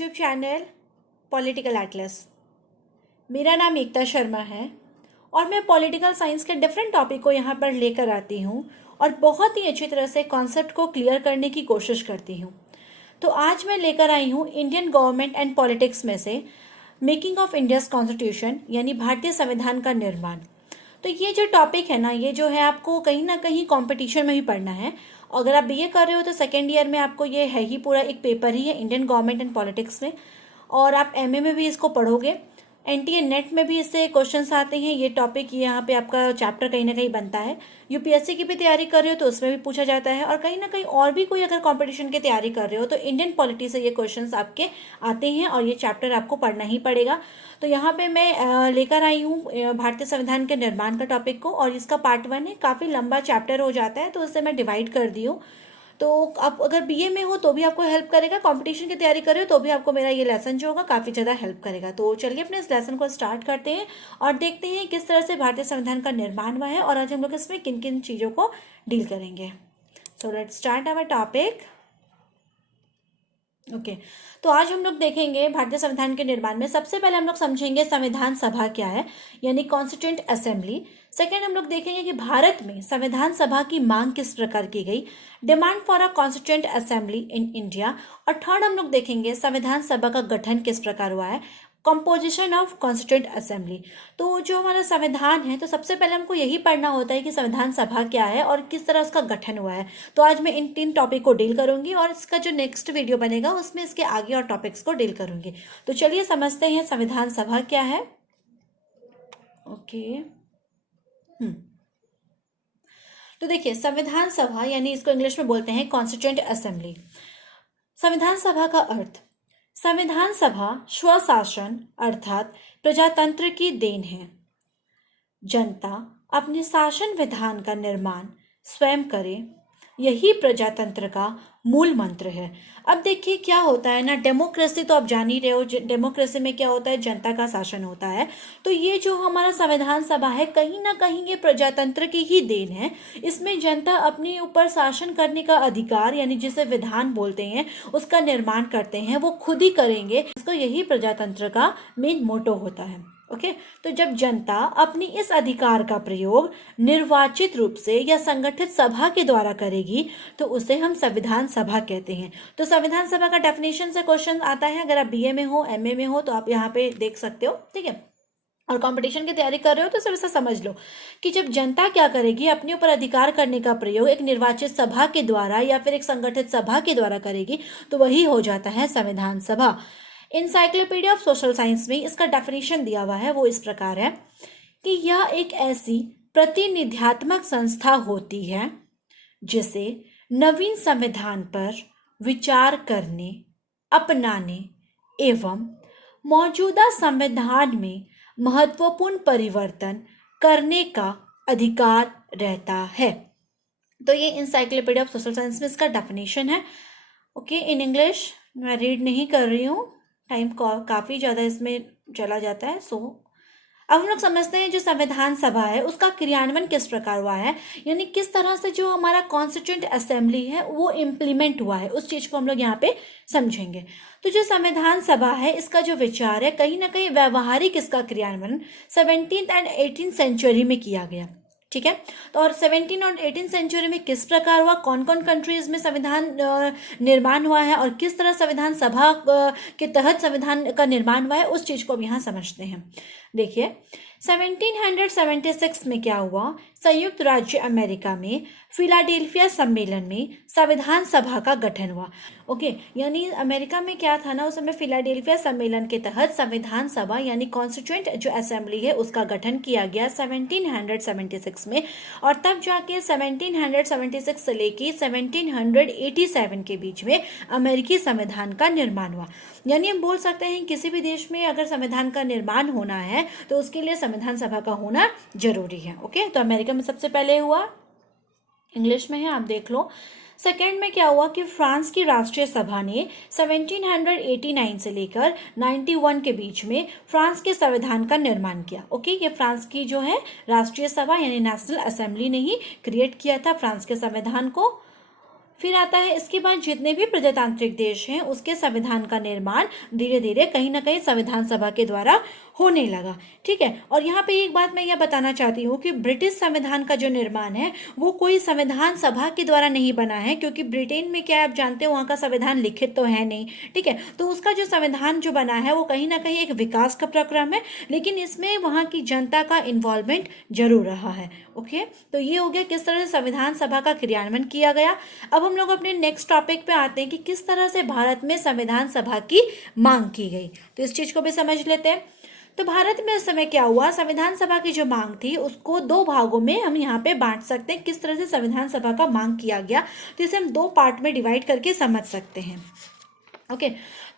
YouTube channel political Atlas. मेरा नाम एकता शर्मा है और मैं पॉलिटिकल साइंस के डिफरेंट टॉपिक को यहाँ पर लेकर आती हूँ और बहुत ही अच्छी तरह से कॉन्सेप्ट को क्लियर करने की कोशिश करती हूँ। तो आज मैं लेकर आई हूँ इंडियन गवर्नमेंट एंड पॉलिटिक्स में से मेकिंग ऑफ इंडियाज कॉन्स्टिट्यूशन यानी भारतीय संविधान का निर्माण। तो ये जो टॉपिक है ना, ये जो है आपको कहीं ना कहीं कंपटीशन में भी पढ़ना है। अगर आप बीए कर रहे हो तो सेकेंड ईयर में आपको ये है ही, पूरा एक पेपर ही है इंडियन गवर्नमेंट एंड पॉलिटिक्स में, और आप एमए में भी इसको पढ़ोगे। एनटीए नेट में भी इससे क्वेश्चंस आते हैं। ये टॉपिक यहाँ पे आपका चैप्टर कहीं ना कहीं बनता है। यूपीएससी की भी तैयारी कर रहे हो तो उसमें भी पूछा जाता है, और कहीं ना कहीं और भी कोई अगर कंपटीशन की तैयारी कर रहे हो तो इंडियन पॉलिटी से ये क्वेश्चंस आपके आते हैं और ये चैप्टर आपको पढ़ना ही पड़ेगा। तो यहाँ पे मैं लेकर आई हूँ भारतीय संविधान के निर्माण का टॉपिक को, और इसका पार्ट 1 है। काफ़ी लंबा चैप्टर हो जाता है तो उससे मैं डिवाइड कर दी हूँ। तो आप अगर बीए में हो तो भी आपको हेल्प करेगा, कंपटीशन की तैयारी कर रहे हो तो भी आपको मेरा ये लेसन जो होगा काफ़ी ज़्यादा हेल्प करेगा। तो चलिए अपने इस लेसन को स्टार्ट करते हैं और देखते हैं किस तरह से भारतीय संविधान का निर्माण हुआ है और आज हम लोग इसमें किन किन चीज़ों को डील करेंगे। So let's start our topic. Okay, तो आज हम लोग देखेंगे भारतीय संविधान के निर्माण में सबसे पहले हम लोग समझेंगे संविधान सभा क्या है, यानी कॉन्स्टिट्यूएंट असेंबली। सेकेंड, हम लोग देखेंगे कि भारत में संविधान सभा की मांग किस प्रकार की गई, demand for a constituent assembly in India. और थर्ड, हम लोग देखेंगे संविधान सभा का गठन किस प्रकार हुआ है, कंपोजिशन ऑफ कॉन्स्टिट्यूएंट असेंबली। तो जो हमारा संविधान है, तो सबसे पहले हमको यही पढ़ना होता है कि संविधान सभा क्या है और किस तरह उसका गठन हुआ है। तो आज मैं इन 3 टॉपिक को डील करूंगी और इसका जो नेक्स्ट वीडियो बनेगा उसमें इसके आगे और टॉपिक्स को डील करूंगी। तो चलिए समझते हैं संविधान सभा क्या है। ओके, तो देखिए संविधान सभा यानी इसको इंग्लिश में बोलते हैं कॉन्स्टिट्यूएंट असेंबली। संविधान सभा का अर्थ, संविधान सभा स्वशासन अर्थात प्रजातंत्र की देन है। जनता अपने शासन विधान का निर्माण स्वयं करे, यही प्रजातंत्र का मूल मंत्र है। अब देखिए क्या होता है ना, डेमोक्रेसी तो आप जान ही रहे हो, डेमोक्रेसी में क्या होता है, जनता का शासन होता है। तो ये जो हमारा संविधान सभा है कहीं ना कहीं ये प्रजातंत्र की ही देन है। इसमें जनता अपने ऊपर शासन करने का अधिकार यानी जिसे विधान बोलते हैं उसका निर्माण करते हैं, वो खुद ही करेंगे। इसको यही प्रजातंत्र का मेन मोटो होता है। ओके, तो जब जनता अपनी इस अधिकार का प्रयोग निर्वाचित रूप से या संगठित सभा के द्वारा करेगी तो उसे हम संविधान सभा कहते हैं। तो संविधान सभा का डेफिनेशन से क्वेश्चन आता है, अगर आप बीए में हो, एमए में हो तो आप यहाँ पे देख सकते हो, ठीक है। और कंपटीशन की तैयारी कर रहे हो तो सिर्फ ऐसा समझ लो कि जब जनता क्या करेगी, अपने ऊपर अधिकार करने का प्रयोग एक निर्वाचित सभा के द्वारा या फिर एक संगठित सभा के द्वारा करेगी तो वही हो जाता है संविधान सभा। इंसाइक्लोपीडिया ऑफ सोशल साइंस में इसका डेफिनेशन दिया हुआ है, वो इस प्रकार है कि यह एक ऐसी प्रतिनिध्यात्मक संस्था होती है जिसे नवीन संविधान पर विचार करने, अपनाने एवं मौजूदा संविधान में महत्वपूर्ण परिवर्तन करने का अधिकार रहता है। तो ये इंसाइक्लोपीडिया ऑफ सोशल साइंस में इसका डेफिनेशन है। ओके, इन इंग्लिश मैं रीड नहीं कर रही हूँ, टाइम काफ़ी ज़्यादा इसमें चला जाता है। सो अब हम लोग समझते हैं जो संविधान सभा है उसका क्रियान्वयन किस प्रकार हुआ है, यानी किस तरह से जो हमारा कॉन्स्टिट्यूएंट असेंबली है वो इम्प्लीमेंट हुआ है, उस चीज़ को हम लोग यहाँ पे समझेंगे। तो जो संविधान सभा है इसका जो विचार है कहीं ना कहीं व्यवहारिक इसका क्रियान्वयन 17th एंड 18th सेंचुरी में किया गया, ठीक है। तो और 17 और 18 सेंचुरी में किस प्रकार हुआ, कौन कौन कंट्रीज में संविधान निर्माण हुआ है और किस तरह संविधान सभा के तहत संविधान का निर्माण हुआ है, उस चीज़ को अब यहाँ समझते हैं। देखिए 1776 में क्या हुआ, संयुक्त राज्य अमेरिका में फिलाडेल्फिया सम्मेलन में संविधान सभा का गठन हुआ। ओके, यानी अमेरिका में क्या था ना, उस समय फिलाडेल्फिया सम्मेलन के तहत संविधान सभा यानी कॉन्स्टिट्यूएंट जो असेंबली है उसका गठन किया गया 1776 में, और तब जाके 1776 से लेके 1787 के बीच में अमेरिकी संविधान का निर्माण हुआ। यानी हम बोल सकते हैं किसी भी देश में अगर संविधान का निर्माण होना है तो उसके लिए संविधान सभा का होना जरूरी है। ओके, तो अमेरिका में सबसे पहले हुआ, इंग्लिश में है आप देख लो। सेकेंड में क्या हुआ कि फ्रांस की राष्ट्रीय सभा ने 1789 से लेकर 91 के बीच में फ्रांस के संविधान का निर्माण किया। ओके, ये फ्रांस की जो है राष्ट्रीय सभा यानी नेशनल असेंबली ने ही क्रिएट किया था फ्रांस के संविधान को। फिर आता है इसके बाद जितने भी प्रजातांत्रिक देश हैं उसके संविधान का निर्माण धीरे धीरे कहीं ना कहीं संविधान सभा के द्वारा होने लगा। ठीक है, और यहाँ पे एक बात मैं यह बताना चाहती हूँ कि ब्रिटिश संविधान का जो निर्माण है वो कोई संविधान सभा के द्वारा नहीं बना है, क्योंकि ब्रिटेन में क्या आप जानते हो वहाँ का संविधान लिखित तो है नहीं। ठीक है, तो उसका जो संविधान जो बना है वो कहीं ना कहीं एक विकास का प्रक्रम है, लेकिन इसमें वहाँ की जनता का इन्वॉल्वमेंट जरूर रहा है। ओके, तो ये हो गया किस तरह से संविधान सभा का क्रियान्वयन किया गया। अब हम लोग अपने नेक्स्ट टॉपिक पे आते हैं कि किस तरह से भारत में संविधान सभा की मांग की गई, तो इस चीज को भी समझ लेते हैं। तो भारत में उस समय क्या हुआ, संविधान सभा की जो मांग थी उसको दो भागों में हम यहाँ पे बांट सकते हैं। किस तरह से संविधान सभा का मांग किया गया, तो इसे हम दो पार्ट में डिवाइड करके समझ सकते हैं। ओके,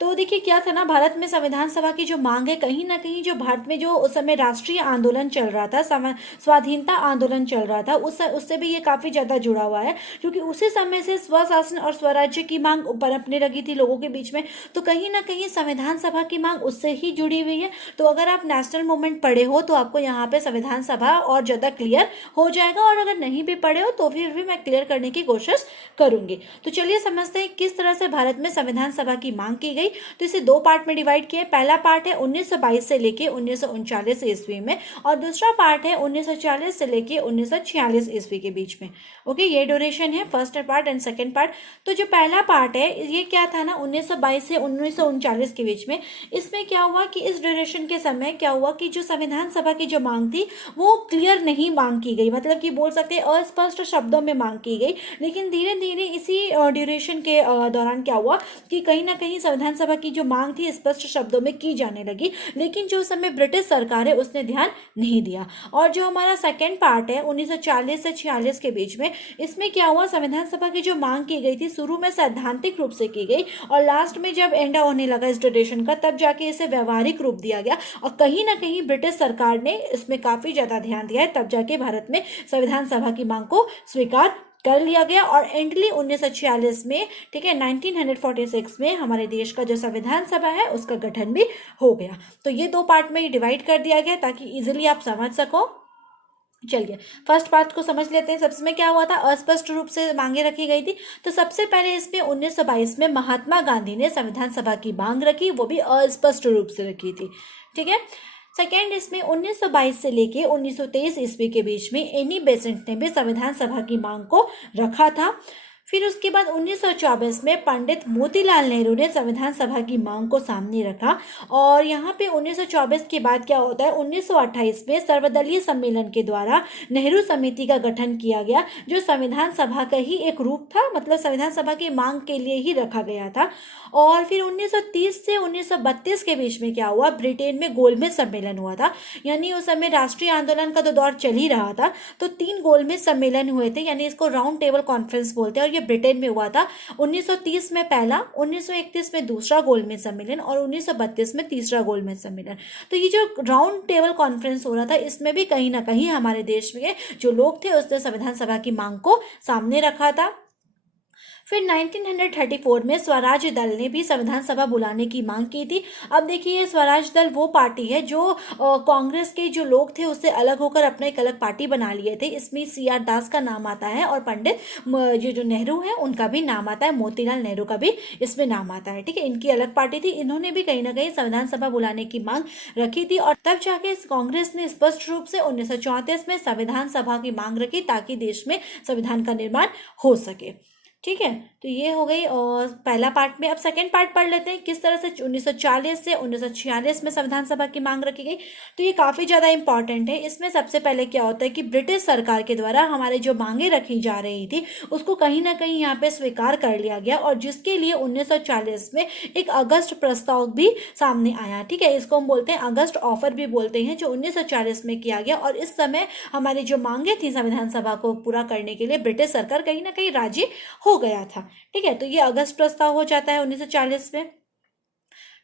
तो देखिए क्या था ना, भारत में संविधान सभा की जो मांग है कहीं ना कहीं जो भारत में जो उस समय राष्ट्रीय आंदोलन चल रहा था, स्वाधीनता आंदोलन चल रहा था, उससे भी ये काफी ज्यादा जुड़ा हुआ है, क्योंकि उसी समय से स्वशासन और स्वराज्य की मांग पनपने लगी थी लोगों के बीच में। तो कहीं ना कहीं संविधान सभा की मांग उससे ही जुड़ी हुई है। तो अगर आप नेशनल मूवमेंट पढ़े हो तो आपको यहाँ पे संविधान सभा और ज्यादा क्लियर हो जाएगा, और अगर नहीं भी पढ़े हो तो फिर भी मैं क्लियर करने की कोशिश करूंगी। तो चलिए समझते हैं किस तरह से भारत में संविधान सभा की मांग की गई। तो इसे दो पार्ट में डिवाइड किया। पहला पार्ट है 1922 से लेके 1939 ईस्वी में, और दूसरा पार्ट है 1940 से लेके 1946 ईस्वी के बीच में। ओके, ये ड्यूरेशन है first part and second part. तो जो पहला पार्ट है ये क्या था ना, 1922 से 1939 के बीच में, इसमें क्या हुआ कि इस ड्यूरेशन के समय क्या हुआ कि जो संविधान सभा की जो मांग थी वो क्लियर नहीं मांग की गई, मतलब कि बोल सकते हैं अस्पष्ट शब्दों में मांग की गई। लेकिन धीरे धीरे इसी ड्यूरेशन के दौरान क्या हुआ कि कहीं ना कहीं संविधान सभा की जो मांग थी स्पष्ट शब्दों में की जाने लगी, लेकिन जो समय ब्रिटिश सरकार है उसने ध्यान नहीं दिया। और जो हमारा सेकेंड पार्ट है 1940 से 46 के बीच में, इसमें क्या हुआ, संविधान सभा की जो मांग की गई थी शुरू में सैद्धांतिक रूप से की गई, और लास्ट में जब एंड होने लगा इस ड्यूरेशन का तब जाके इसे व्यवहारिक रूप दिया गया, और कहीं ना कहीं ब्रिटिश सरकार ने इसमें काफी ज्यादा ध्यान दिया है, तब जाके भारत में संविधान सभा की मांग को स्वीकार कर लिया गया। और एंडली 1946 में, ठीक है, 1946 में हमारे देश का जो संविधान सभा है उसका गठन भी हो गया। तो ये दो पार्ट में डिवाइड कर दिया गया ताकि इजीली आप समझ सको। चलिए फर्स्ट पार्ट को समझ लेते हैं। सबसे में क्या हुआ था, अस्पष्ट रूप से मांगे रखी गई थी। तो सबसे पहले इसमें 1922 में महात्मा गांधी ने संविधान सभा की मांग रखी, वो भी अस्पष्ट रूप से रखी थी। ठीक है, सेकेंड इसमें 1922 से लेके 1923 ईस्वी के बीच में एनी बेसेंट ने भी संविधान सभा की मांग को रखा था। फिर उसके बाद 1924 में पंडित मोतीलाल नेहरू ने संविधान सभा की मांग को सामने रखा, और यहाँ पे 1924 के बाद क्या होता है, 1928 में सर्वदलीय सम्मेलन के द्वारा नेहरू समिति का गठन किया गया, जो संविधान सभा का ही एक रूप था, मतलब संविधान सभा की मांग के लिए ही रखा गया था। और फिर 1930 से 1932 के बीच में क्या हुआ, ब्रिटेन में गोलमेज सम्मेलन हुआ था, यानी उस समय राष्ट्रीय आंदोलन का तो दौर चल ही रहा था। तो 3 गोलमेज सम्मेलन हुए थे, यानी इसको राउंड टेबल कॉन्फ्रेंस बोलते हैं, और ये ब्रिटेन में हुआ था। 1930 में पहला, 1931 में दूसरा गोलमेज सम्मेलन, और 1932 में तीसरा गोलमेज सम्मेलन। तो ये जो राउंड टेबल कॉन्फ्रेंस हो रहा था इसमें भी कहीं ना कहीं हमारे देश में जो लोग थे उसने संविधान सभा की मांग को सामने रखा था। फिर 1934 में स्वराज दल ने भी संविधान सभा बुलाने की मांग की थी। अब देखिए स्वराज दल वो पार्टी है जो कांग्रेस के जो लोग थे उससे अलग होकर अपना एक अलग पार्टी बना लिए थे। इसमें CR दास का नाम आता है, और पंडित जो नेहरू है उनका भी नाम आता है, मोतीलाल नेहरू का भी इसमें नाम आता है। ठीक है, इनकी अलग पार्टी थी, इन्होंने भी कहीं ना कहीं संविधान सभा बुलाने की मांग रखी थी। और तब जाके कांग्रेस ने स्पष्ट रूप से 1934 में संविधान सभा की मांग रखी ताकि देश में संविधान का निर्माण हो सके। ठीक है, तो ये हो गई और पहला पार्ट में। अब सेकंड पार्ट पढ़ लेते हैं किस तरह से 1940 से 1946 में संविधान सभा की मांग रखी गई। तो ये काफ़ी ज़्यादा इंपॉर्टेंट है। इसमें सबसे पहले क्या होता है कि ब्रिटिश सरकार के द्वारा हमारे जो मांगे रखी जा रही थी उसको कहीं ना कहीं यहाँ पे स्वीकार कर लिया गया, और जिसके लिए 1940 में एक अगस्त प्रस्ताव भी सामने आया। ठीक है, इसको हम बोलते हैं अगस्त ऑफर भी बोलते हैं, जो 1940 में किया गया। और इस समय हमारी जो मांगे थी संविधान सभा को पूरा करने के लिए ब्रिटिश सरकार कहीं ना कहीं राजी हो गया था। ठीक है, तो ये अगस्त प्रस्ताव हो जाता है 1940 में।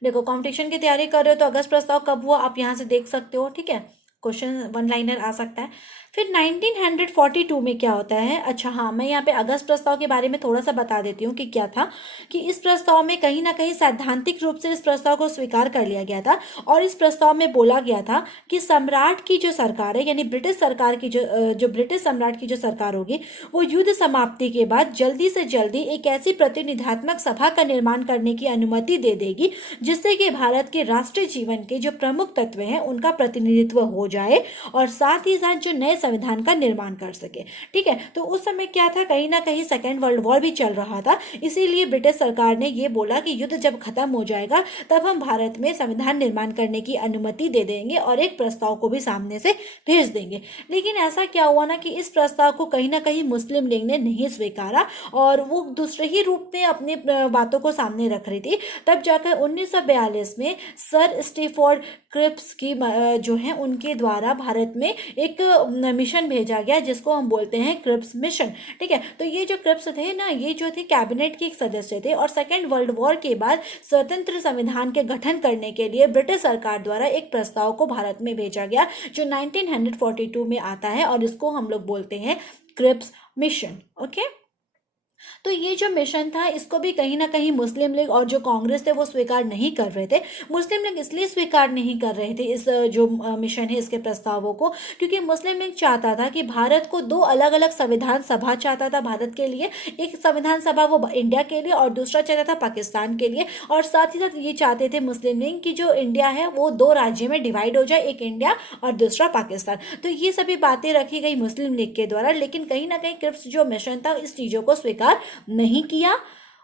देखो कंपटीशन की तैयारी कर रहे हो तो अगस्त प्रस्ताव कब हुआ आप यहाँ से देख सकते हो। ठीक है, क्वेश्चन वन लाइनर आ सकता है। फिर 1942 में क्या होता है, अच्छा हाँ, मैं यहाँ पे अगस्त प्रस्ताव के बारे में थोड़ा सा बता देती हूँ कि क्या था, कि इस प्रस्ताव में कहीं ना कहीं सैद्धांतिक रूप से इस प्रस्ताव को स्वीकार कर लिया गया था। और इस प्रस्ताव में बोला गया था कि सम्राट की जो सरकार है, यानी ब्रिटिश सरकार की जो ब्रिटिश सम्राट की जो सरकार होगी, वो युद्ध समाप्ति के बाद जल्दी से जल्दी एक ऐसी प्रतिनिधात्मक सभा का निर्माण करने की अनुमति दे देगी जिससे कि भारत के राष्ट्रीय जीवन के जो प्रमुख तत्व हैं उनका प्रतिनिधित्व हो जाए और साथ ही साथ जो नए संविधान का निर्माण कर सके। ठीक है, तो उस समय क्या था, कहीं ना कहीं सेकेंड वर्ल्ड वॉर भी चल रहा था, इसीलिए ब्रिटिश सरकार ने ये बोला कि युद्ध जब खत्म हो जाएगा तब हम भारत में संविधान निर्माण करने की अनुमति दे देंगे और एक प्रस्ताव को भी सामने से भेज देंगे। लेकिन ऐसा क्या हुआ ना कि इस प्रस्ताव को कहीं ना कहीं मुस्लिम लीग ने नहीं स्वीकारा और वो दूसरे ही रूप में अपनी बातों को सामने रख रही थी। तब जाकर 1942 में सर स्टीफोर्ड क्रिप्स की जो है उनके द्वारा भारत में एक मिशन भेजा गया जिसको हम बोलते हैं क्रिप्स मिशन। ठीक है, तो ये जो क्रिप्स थे ना, ये जो थे कैबिनेट के एक सदस्य थे और सेकेंड वर्ल्ड वॉर के बाद स्वतंत्र संविधान के गठन करने के लिए ब्रिटिश सरकार द्वारा एक प्रस्ताव को भारत में भेजा गया जो 1942 में आता है और इसको हम लोग बोलते हैं क्रिप्स मिशन। ओके, तो ये जो मिशन था इसको भी कहीं ना कहीं मुस्लिम लीग और जो कांग्रेस थे वो स्वीकार नहीं कर रहे थे। मुस्लिम लीग इसलिए स्वीकार नहीं कर रहे थे इस जो मिशन है इसके प्रस्तावों को, क्योंकि मुस्लिम लीग चाहता था कि भारत को दो अलग अलग संविधान सभा चाहता था भारत के लिए, एक संविधान सभा वो इंडिया के लिए और दूसरा चाहता था पाकिस्तान के लिए। और साथ ही साथ ये चाहते थे मुस्लिम लीग कि जो इंडिया है वो दो राज्यों में डिवाइड हो जाए, एक इंडिया और दूसरा पाकिस्तान। तो ये सभी बातें रखी गई मुस्लिम लीग के द्वारा, लेकिन कहीं ना कहीं क्रिप्स जो मिशन था इस चीज़ों को स्वीकार नहीं किया।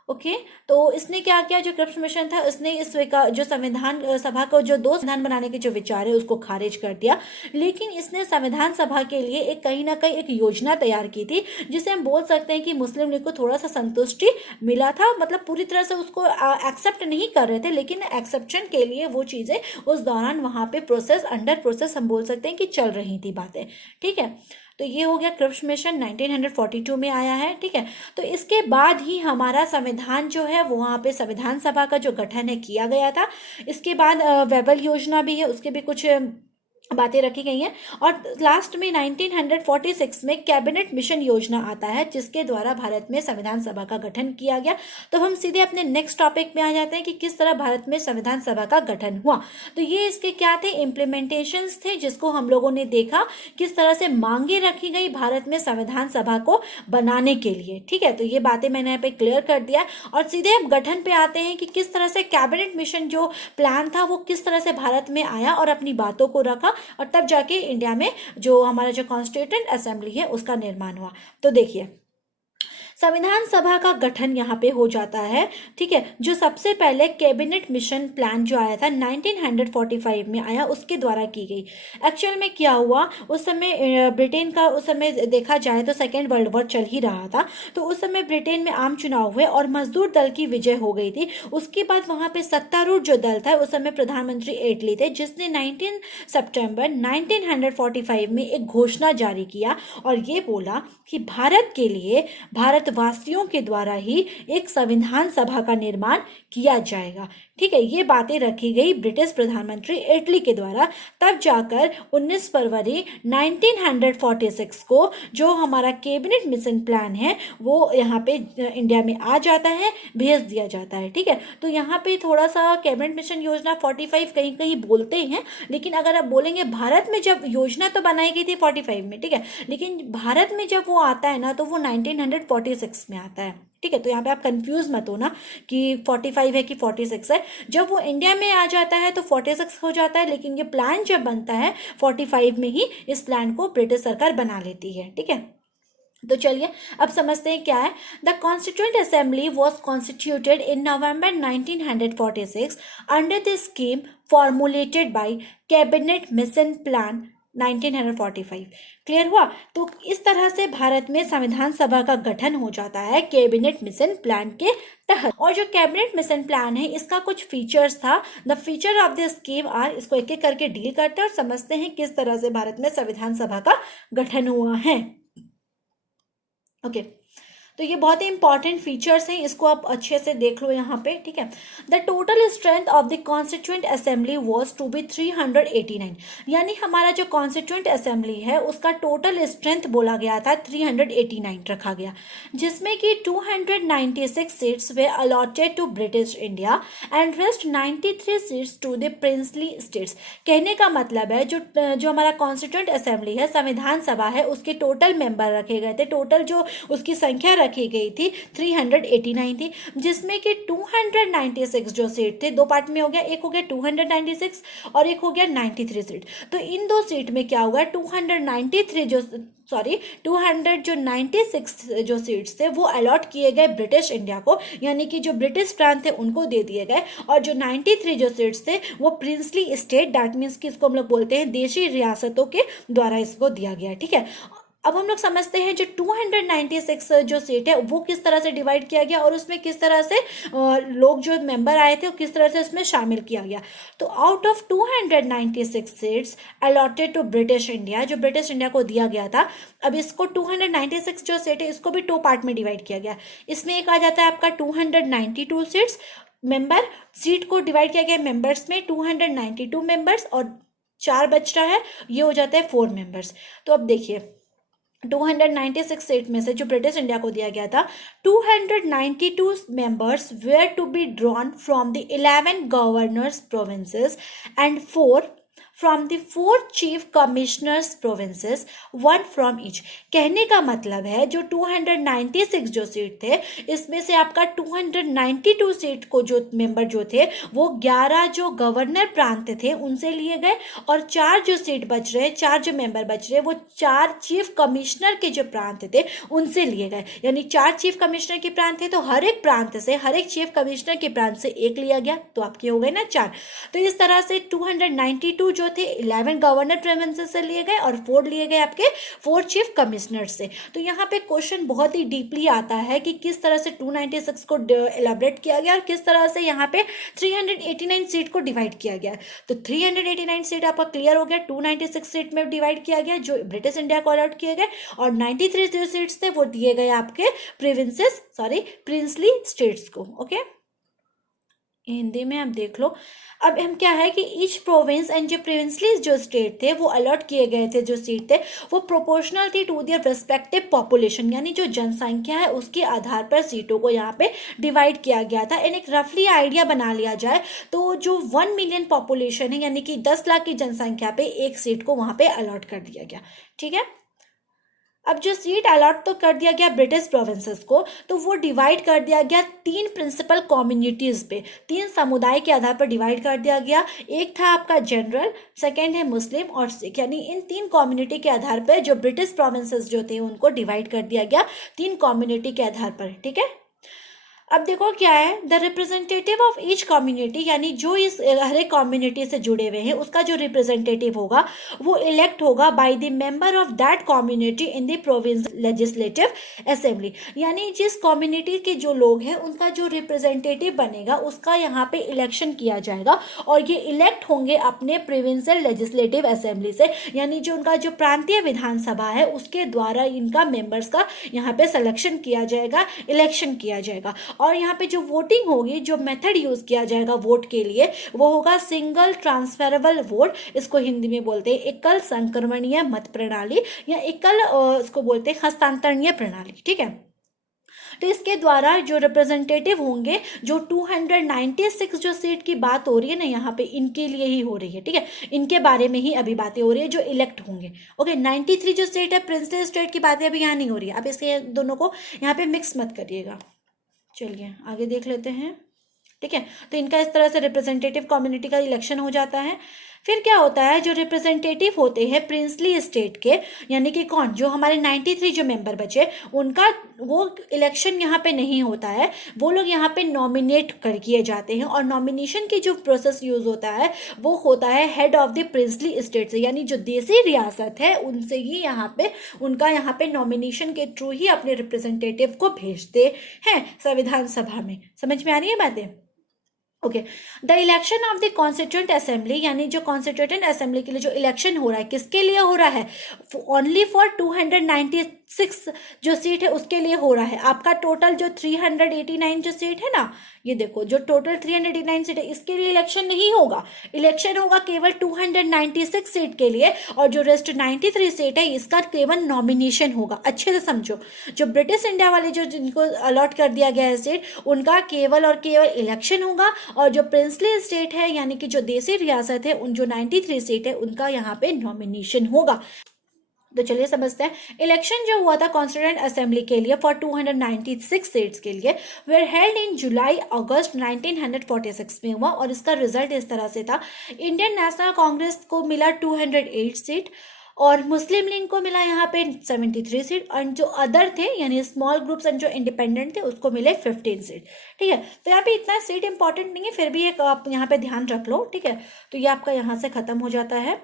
ओके, तो इसने क्या किया, जो क्रिप्स मिशन था उसने इस जो संविधान सभा को जो दो संविधान बनाने के जो विचार है उसको खारिज कर दिया। लेकिन इसने संविधान सभा के लिए एक कहीं ना कहीं एक योजना तैयार की थी जिसे हम बोल सकते हैं कि मुस्लिम लीग को थोड़ा सा संतुष्टि मिला था, मतलब पूरी तरह से उसको एक्सेप्ट नहीं कर रहे थे लेकिन एक्सेप्शन के लिए वो चीज़ें उस दौरान वहाँ पे प्रोसेस अंडर प्रोसेस हम बोल सकते हैं कि चल रही थी बातें। ठीक है, तो ये हो गया क्रिप्स मिशन 1942 में आया है। ठीक है, तो इसके बाद ही हमारा संविधान जो है वो वहाँ पे संविधान सभा का जो गठन है किया गया था। इसके बाद वेबल योजना भी है, उसके भी कुछ बातें रखी गई हैं। और लास्ट में 1946 में कैबिनेट मिशन योजना आता है जिसके द्वारा भारत में संविधान सभा का गठन किया गया। तो हम सीधे अपने नेक्स्ट टॉपिक में आ जाते हैं कि किस तरह भारत में संविधान सभा का गठन हुआ। तो ये इसके क्या थे, इम्प्लीमेंटेशंस थे जिसको हम लोगों ने देखा किस तरह से मांगे रखी गई भारत में संविधान सभा को बनाने के लिए। ठीक है, तो ये बातें मैंने यहाँ पे क्लियर कर दिया और सीधे हम गठन पे आते हैं कि किस तरह से कैबिनेट मिशन जो प्लान था वो किस तरह से भारत में आया और अपनी बातों को रखा और तब जाके इंडिया में जो हमारा जो कॉन्स्टिट्यूएंट असेंबली है उसका निर्माण हुआ। तो देखिए संविधान सभा का गठन यहाँ पे हो जाता है। ठीक है, जो सबसे पहले कैबिनेट मिशन प्लान जो आया था 1945 में आया उसके द्वारा की गई। एक्चुअल में क्या हुआ, उस समय ब्रिटेन का उस समय देखा जाए तो सेकेंड वर्ल्ड वॉर चल ही रहा था। तो उस समय ब्रिटेन में आम चुनाव हुए और मजदूर दल की विजय हो गई थी। उसके बाद वहाँ पे सत्तारूढ़ जो दल था उस समय प्रधानमंत्री एटली थे जिसने 19 सितंबर 1945 में एक घोषणा जारी किया और ये बोला कि भारत के लिए भारतवासियों के द्वारा ही एक संविधान सभा का निर्माण किया जाएगा। ठीक है, ये बातें रखी गई ब्रिटिश प्रधानमंत्री एटली के द्वारा। तब जाकर 19 फरवरी 1946 को जो हमारा कैबिनेट मिशन प्लान है वो यहाँ पे इंडिया में आ जाता है, भेज दिया जाता है। ठीक है, तो यहाँ पे थोड़ा सा कैबिनेट मिशन योजना 45 कहीं कहीं बोलते हैं, लेकिन अगर आप बोलेंगे भारत में जब योजना तो बनाई गई थी 45 में, ठीक है, लेकिन भारत में जब वो आता है ना तो वो 1946 में आता है। ठीक है, तो यहाँ पे आप कंफ्यूज मत हो ना कि 45 है कि 46 है। जब वो इंडिया में आ जाता है तो 46 हो जाता है, लेकिन ये प्लान जब बनता है 45 में ही इस प्लान को ब्रिटिश सरकार बना लेती है। ठीक है, तो चलिए अब समझते हैं क्या है। The constituent assembly was constituted in November 1946 under the scheme formulated bye cabinet mission plan 1945। Clear हुआ? तो इस तरह से भारत में संविधान सभा का गठन हो जाता है कैबिनेट मिशन प्लान के तहत। और जो कैबिनेट मिशन प्लान है इसका कुछ फीचर्स था। The feature of the scheme are, इसको एक एक करके डील करते हैं और समझते हैं किस तरह से भारत में संविधान सभा का गठन हुआ है। ओके, तो तो ये बहुत ही इंपॉर्टेंट फीचर्स हैं, इसको आप अच्छे से देख लो यहाँ पे, ठीक है। The total strength of the constituent assembly was to be 389, यानी हमारा जो कॉन्स्टिट्यूएंट असेंबली है उसका टोटल स्ट्रेंथ बोला गया था 389 रखा गया, जिसमें कि 296 seats were allotted to British India and rest 93 seats to the princely states. कहने का मतलब है जो हमारा कॉन्स्टिट्यूएंट असेंबली है, संविधान सभा है, उसके टोटल मेंबर रखे गए थे, टोटल जो उसकी संख्या रखी गई थी 389 थी, जिसमें कि 296 जो सीट थे, दो पार्ट में हो गया, एक हो गया 296 और एक हो गया 93 सीट। तो इन दो सीट में क्या होगा, 296 जो सीट्स थे वो अलॉट किए गए ब्रिटिश इंडिया को, यानी कि जो ब्रिटिश प्रांत थे उनको दे दिए गए, और जो 93 जो सीट्स थे वो प्रिंसली स्टेट, दैट मीन्स कि इसको हम लोग बोलते हैं देशी रियासतों के द्वारा इसको दिया गया, ठीक है। अब हम लोग समझते हैं जो 296 जो सीट है वो किस तरह से डिवाइड किया गया और उसमें किस तरह से लोग जो मेंबर आए थे वो किस तरह से उसमें शामिल किया गया। तो out of 296 seats allotted to British India, जो ब्रिटिश इंडिया को दिया गया था, अब इसको 296 जो सीट है इसको भी 2 पार्ट में डिवाइड किया गया। इसमें एक आ जाता है आपका 292 सीट्स, मेंबर सीट को डिवाइड किया गया मेंबर्स में, 292 मेंबर्स, और 4 बच रहा है, ये हो जाता है 4 मेंबर्स। तो अब देखिए 296 सीट में से जो ब्रिटिश इंडिया को दिया गया था, 292 members were to be drawn from the 11 governors provinces and 4 from the 4 chief commissioners provinces, 1 from each. कहने का मतलब है जो 296 जो सीट थे इसमें से आपका 292 सीट को जो मेंबर जो थे वो 11 जो गवर्नर प्रांत थे उनसे लिए गए, और 4 जो सीट बच रहे, 4 जो मेंबर बच रहे वो 4 चीफ कमिश्नर के जो प्रांत थे उनसे लिए गए, यानी 4 चीफ कमिश्नर के प्रांत थे तो हर एक प्रांत से, हर एक चीफ कमिश्नर के प्रांत से एक लिया गया, तो आपके हो गए ना 4। तो इस तरह से 292 जो थे 11 गवर्नर प्रोविंसेस से लिए गए और 4 लिए गए आपके 4 चीफ कमिश्नर से। तो यहाँ पे क्वेश्चन बहुत ही डीपली आता है कि किस तरह से 296 को एलाबरेट किया गया और किस तरह से यहाँ पे 389 सीट को डिवाइड किया गया। तो 389 सीट आपका क्लियर हो गया, 296 सीट में डिवाइड किया गया जो ब्रिटिश इंडिया को अलॉट किए गए, और 93 जो सीट्स थे वो दिए गए आपके प्रिंसली स्टेट्स को। ओके, हिंदी में आप देख लो। अब हम क्या है कि ईच प्रोविंस एंड जो प्रिंसली जो स्टेट थे वो अलॉट किए गए थे, जो सीट थे वो प्रोपोर्शनल थी टू देयर रेस्पेक्टिव पॉपुलेशन, यानी जो जनसंख्या है उसके आधार पर सीटों को यहाँ पे डिवाइड किया गया था। एंड एक रफली आइडिया बना लिया जाए तो जो 1 मिलियन पॉपुलेशन है, यानी कि 10 लाख की जनसंख्या पे एक सीट को वहाँ पे अलॉट कर दिया गया, ठीक है। अब जो सीट अलॉट तो कर दिया गया ब्रिटिश प्रोविंसेस को, तो वो डिवाइड कर दिया गया 3 प्रिंसिपल कम्युनिटीज़ पे, 3 समुदाय के आधार पर डिवाइड कर दिया गया। एक था आपका जनरल, सेकंड है मुस्लिम और सिख, यानी इन 3 कम्युनिटी के आधार पर जो ब्रिटिश प्रोविंसेस जो थे उनको डिवाइड कर दिया गया 3 कम्युनिटी के आधार पर, ठीक है। अब देखो क्या है, the representative of each community, यानी जो इस हर एक कम्युनिटी से जुड़े हुए हैं उसका जो रिप्रेजेंटेटिव होगा वो इलेक्ट होगा by the member of that community in the province legislative assembly, यानी जिस कम्युनिटी के जो लोग हैं उनका जो रिप्रेजेंटेटिव बनेगा उसका यहाँ पे इलेक्शन किया जाएगा, और ये इलेक्ट होंगे अपने प्रोविंशियल लेजिस्लेटिव असेंबली से, यानी जो उनका जो प्रांतीय विधानसभा है उसके द्वारा इनका मेंबर्स का यहाँ पे सिलेक्शन किया जाएगा, इलेक्शन किया जाएगा। और यहाँ पे जो वोटिंग होगी, जो मेथड यूज किया जाएगा वोट के लिए वो होगा सिंगल ट्रांसफरेबल वोट, इसको हिंदी में बोलते हैं एकल संक्रमणीय मत प्रणाली, या एकल इसको बोलते हैं हस्तांतरणीय प्रणाली, ठीक है। तो इसके द्वारा जो रिप्रेजेंटेटिव होंगे, जो 296 जो सीट की बात हो रही है ना यहाँ पे, इनके लिए ही हो रही है, ठीक है, इनके बारे में ही अभी बातें हो रही है जो इलेक्ट होंगे। ओके, 93 जो स्टेट है प्रिंसली स्टेट की बातें अभी यहाँ नहीं हो रही है, अब इसके दोनों को यहाँ पे मिक्स मत करिएगा। चलिए आगे देख लेते हैं, ठीक है। तो इनका इस तरह से रिप्रेजेंटेटिव कम्युनिटी का इलेक्शन हो जाता है। फिर क्या होता है, जो रिप्रेजेंटेटिव होते हैं प्रिंसली स्टेट के, यानी कि कौन, जो हमारे 93 जो मेंबर बचे उनका वो इलेक्शन यहाँ पे नहीं होता है, वो लोग यहाँ पे नॉमिनेट कर किए जाते हैं, और नॉमिनेशन की जो प्रोसेस यूज होता है वो होता है head of the princely state से, यानी जो देसी रियासत है उनसे ही यहाँ पे उनका यहाँ पे नॉमिनेशन के थ्रू ही अपने रिप्रेजेंटेटिव को भेजते हैं संविधान सभा में। समझ में आ रही है बातें? Okay, the election of the constituent assembly, यानी जो कॉन्स्टिट्यूएंट असेंबली के लिए जो इलेक्शन हो रहा है किसके लिए हो रहा है, ओनली फॉर 296 6 जो सीट है उसके लिए हो रहा है। आपका टोटल जो 389 जो सीट है ना, ये देखो जो टोटल 389 सीट है इसके लिए इलेक्शन नहीं होगा। इलेक्शन होगा केवल 296 सीट के लिए, और जो रेस्ट 93 सीट है इसका केवल नॉमिनेशन होगा। अच्छे से समझो, जो ब्रिटिश इंडिया वाले जो जिनको अलॉट कर दिया गया है सीट, उनका केवल और केवल इलेक्शन होगा, और जो प्रिंसली स्टेट है यानी कि जो देसी रियासत है, उन जो 93 सीट है उनका यहाँ पे नॉमिनेशन होगा। तो चलिए समझते हैं। इलेक्शन जो हुआ था कॉन्स्टिट्यूएंट असेंबली के लिए फॉर 296 सीट्स के लिए वेर हेल्ड इन जुलाई अगस्त 1946 में हुआ, और इसका रिजल्ट इस तरह से था। इंडियन नेशनल कांग्रेस को मिला 208 सीट, और मुस्लिम लीग को मिला यहाँ पे 73 सीट, और जो अदर थे यानी स्मॉल ग्रुप्स एंड जो इंडिपेंडेंट थे उसको मिले 15 सीट। ठीक है, तो यहाँ पे इतना सीट इंपॉर्टेंट नहीं है, फिर भी एक आप यहाँ पे ध्यान रख लो। ठीक है, तो ये आपका यहाँ से खत्म हो जाता है।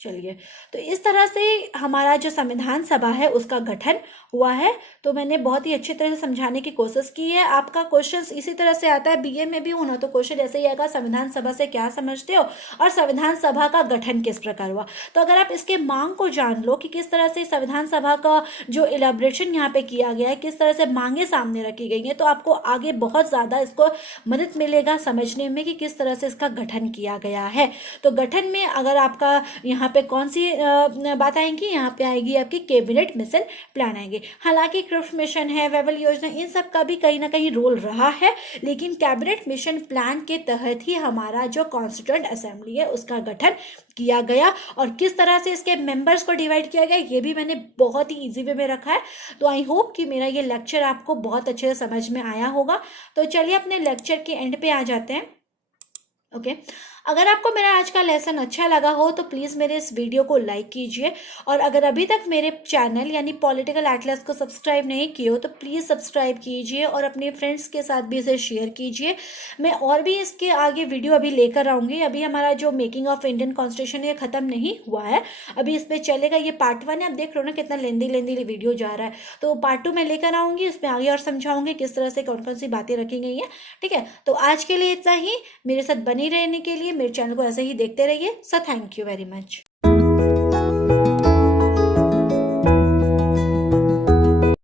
चलिए, तो इस तरह से हमारा जो संविधान सभा है उसका गठन हुआ है। तो मैंने बहुत ही अच्छी तरह से समझाने की कोशिश की है। आपका क्वेश्चन इसी तरह से आता है, बीए में भी होना तो क्वेश्चन ऐसे ही आएगा, संविधान सभा से क्या समझते हो और संविधान सभा का गठन किस प्रकार हुआ। तो अगर आप इसके मांग को जान लो कि किस तरह से संविधान सभा का जो इलेबरेशन यहाँ पे किया गया है, किस तरह से मांगे सामने रखी गई हैं, तो आपको आगे बहुत ज़्यादा इसको मदद मिलेगा समझने में कि किस तरह से इसका गठन किया गया है। तो गठन में अगर आपका यहाँ पे कौन सी बात आएगी, यहाँ पे आएगी आपकी कैबिनेट मिशन प्लान आएंगे। हालांकि कृषि मिशन है, वेबल योजना, इन सब का भी कहीं ना कहीं रोल रहा है, लेकिन कैबिनेट मिशन प्लान के तहत ही हमारा जो कॉन्स्टिट्यूएंट असेंबली है उसका गठन किया गया। और किस तरह से इसके मेंबर्स को डिवाइड किया गया ये भी मैंने बहुत ही इजी वे में रखा है। तो आई होप कि मेरा ये लेक्चर आपको बहुत अच्छे से समझ में आया होगा। तो चलिए अपने लेक्चर के एंड पे आ जाते हैं। ओके, अगर आपको मेरा आज का लेसन अच्छा लगा हो तो प्लीज़ मेरे इस वीडियो को लाइक कीजिए, और अगर अभी तक मेरे चैनल यानी पॉलिटिकल एटलस को सब्सक्राइब नहीं किए हो तो प्लीज़ सब्सक्राइब कीजिए, और अपने फ्रेंड्स के साथ भी इसे शेयर कीजिए। मैं और भी इसके आगे वीडियो अभी लेकर आऊँगी। अभी हमारा जो मेकिंग ऑफ इंडियन कॉन्स्टिट्यूशन ये ख़त्म नहीं हुआ है, अभी इस पर चलेगा। ये पार्ट 1 है, आप देख रहे हो ना कितना लेंदी वीडियो जा रहा है। तो पार्ट 2 मैं लेकर आऊँगी, उसमें आगे और समझाऊँगी किस तरह से कौन कौन सी बातें रखी गई हैं। ठीक है, तो आज के लिए इतना ही। मेरे साथ बने रहने के लिए मेरे चैनल को ऐसे ही देखते रहिए। So thank you very much.